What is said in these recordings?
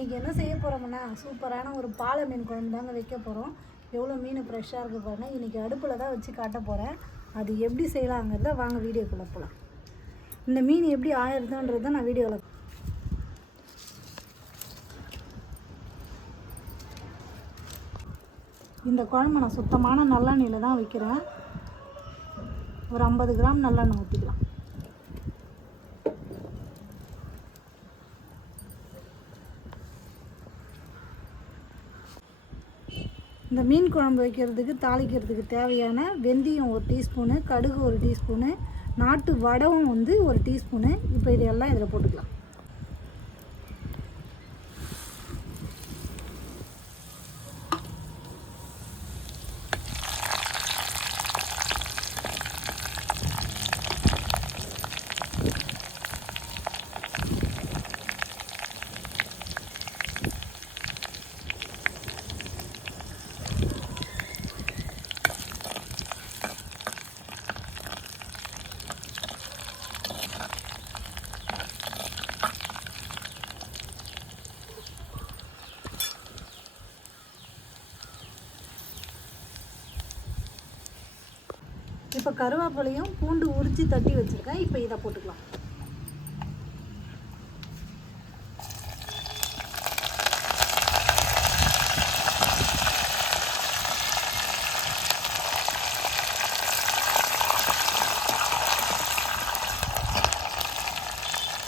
இன்றைக்கி என்ன செய்ய போகிறோம்னா சூப்பரான ஒரு பாலை மீன் குழம்பு தாங்க வைக்க போகிறோம் எவ்வளோ மீன் ஃப்ரெஷ்ஷாக இருக்குது பாருங்கள் இன்றைக்கி அடுப்பில் தான் வச்சு காட்ட போகிறேன் அது எப்படி செய்யலாங்கிறத வாங்க வீடியோக்குள்ளே போகலாம் இந்த மீன் எப்படி ஆயிடுதுன்றதை நான் வீடியோவில் இந்த குழம்பு நான் சுத்தமான நல்லெண்ணெயில் தான் வைக்கிறேன். ஒரு ஐம்பது கிராம் நல்லெண்ணெய் ஊற்றிக்கலாம் இந்த மீன் குழம்பு வைக்கிறதுக்கு தாளிக்கிறதுக்கு தேவையான வெந்தயம் ஒரு டீஸ்பூனு கடுகு ஒரு டீஸ்பூனு நாட்டு வடவும் வந்து ஒரு டீஸ்பூனு. இப்போ இதெல்லாம் இதில் போட்டுக்கலாம். இப்போ கருவேப்பிலையும் பூண்டு உரித்து தட்டி வச்சுருக்கேன். இப்போ இதை போட்டுக்கலாம்.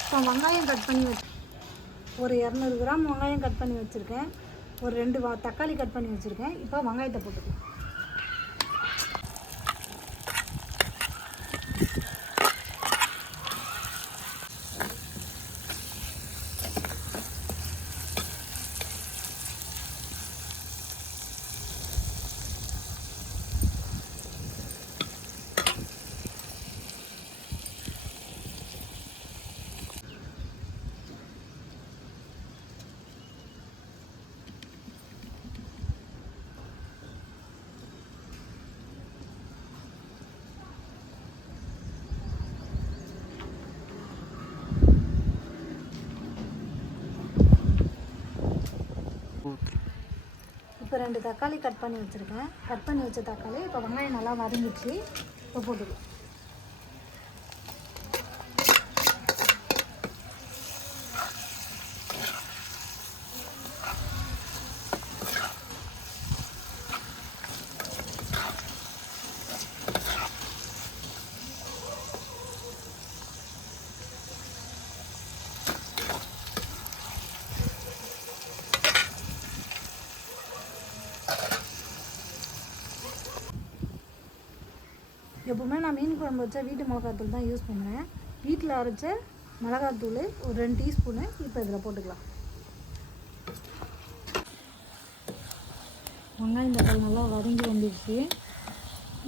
இப்போ வெங்காயம் கட் பண்ணி வச்சு ஒரு இரநூறு கிராம் வெங்காயம் கட் பண்ணி வச்சுருக்கேன். ஒரு ரெண்டு வா தக்காளி கட் பண்ணி வச்சுருக்கேன். இப்போ வெங்காயத்தை போட்டுக்கலாம். இப்போ ரெண்டு தக்காளி கட் பண்ணி வச்சுருக்கேன். கட் பண்ணி வச்ச தக்காளி இப்போ வெங்காயம் நல்லா வதங்கிடுச்சு. இப்போ போட்டுக்கலாம். எப்பவுமே நான் மீன் குழம்பு வச்சா வீட்டு மிளகாத்தூள் தான் யூஸ் பண்ணுவேன். வீட்டில் அரைச்ச மிளகாத்தூள் ஒரு ரெண்டு டீஸ்பூனு இப்போ இதில் போட்டுக்கலாம். வெங்காயம் தக்காளி நல்லா வதங்கி வந்துடுச்சு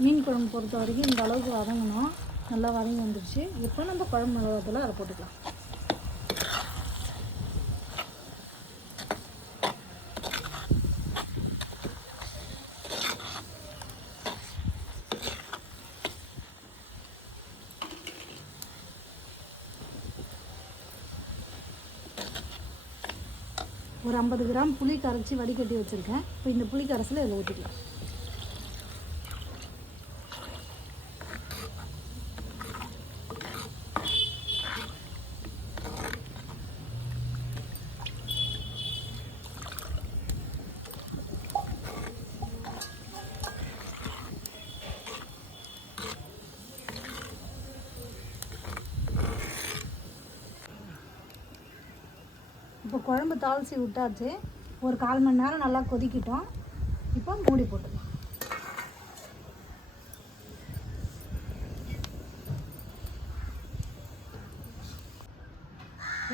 மீன் குழம்பு பொறுத்த வரைக்கும் இந்த அளவுக்கு வதங்கணும். நல்லா வதங்கி வந்துடுச்சு இப்போ நம்ம குழம்பு மிளகாத்தூள் அதை போட்டுக்கலாம். ஒரு ஐம்பது கிராம் புளி கரைச்சி வடிகட்டி வச்சுருக்கேன். இப்போ இந்த புளி கரைசலை இதில் ஊற்றிக்கலாம் இப்போ குழம்பு தாளிச்சு விட்டாச்சு. ஒரு கால் மணி நேரம் நல்லா கொதிக்கிட்டோம். இப்போ மூடி போட்டுக்கலாம்.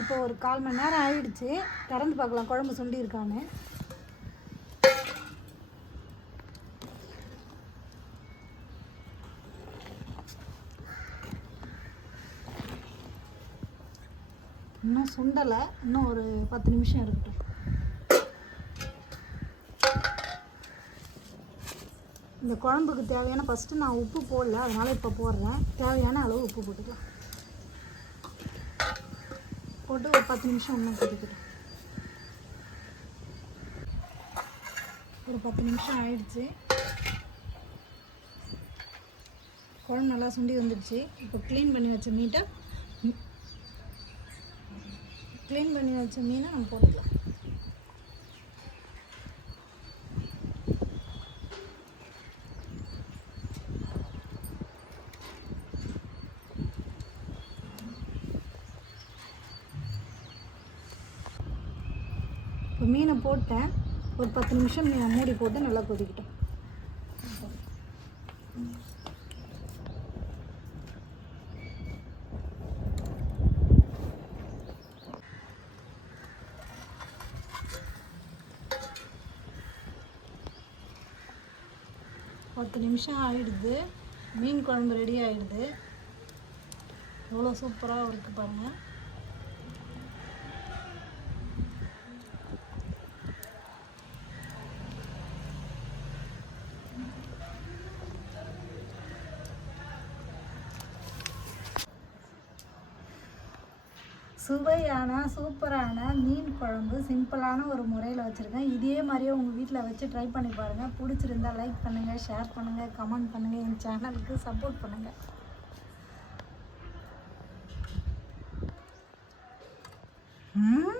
இப்போ ஒரு கால் மணி நேரம் ஆயிடுச்சு. திறந்து பார்க்கலாம் குழம்பு சுண்டி இருக்கான்னு. இன்னும் சுண்டலை இன்னும் ஒரு பத்து நிமிஷம் இருக்கட்டும். இந்த குழம்புக்கு தேவையான ஃபஸ்ட்டு நான் உப்பு போடல அதனால் இப்போ போடுறேன். தேவையான அளவு உப்பு போட்டுக்கலாம். போட்டு ஒரு பத்து நிமிஷம் இன்னும் கொதிக்கட்டும். ஒரு பத்து நிமிஷம் ஆயிடுச்சு. குழம்பு நல்லா சுண்டி வந்துடுச்சு. இப்போ க்ளீன் பண்ணி வச்ச மீட்டை க்ளீன் பண்ணி வச்ச மீனை நம்ம போட்டுக்கலாம். இப்போ மீனை போட்டேன். ஒரு பத்து நிமிஷம் மூடி போட்டு நல்லா கொதிக்கிட்டோம். பத்து நிமிஷம் ஆகிடுது மீன் குழம்பு ரெடி ஆகிடுது எவ்வளோ சூப்பராக இருக்குது பாருங்கள் சுவையான சூப்பரான மீன் குழம்பு சிம்பிளான ஒரு முறையில் வச்சுருக்கேன். இதே மாதிரியே உங்கள் வீட்டில் வச்சு ட்ரை பண்ணி பாருங்கள் பிடிச்சிருந்தா லைக் பண்ணுங்கள் ஷேர் பண்ணுங்கள் கமெண்ட் பண்ணுங்கள் என் சேனலுக்கு சப்போர்ட் பண்ணுங்கள் ம்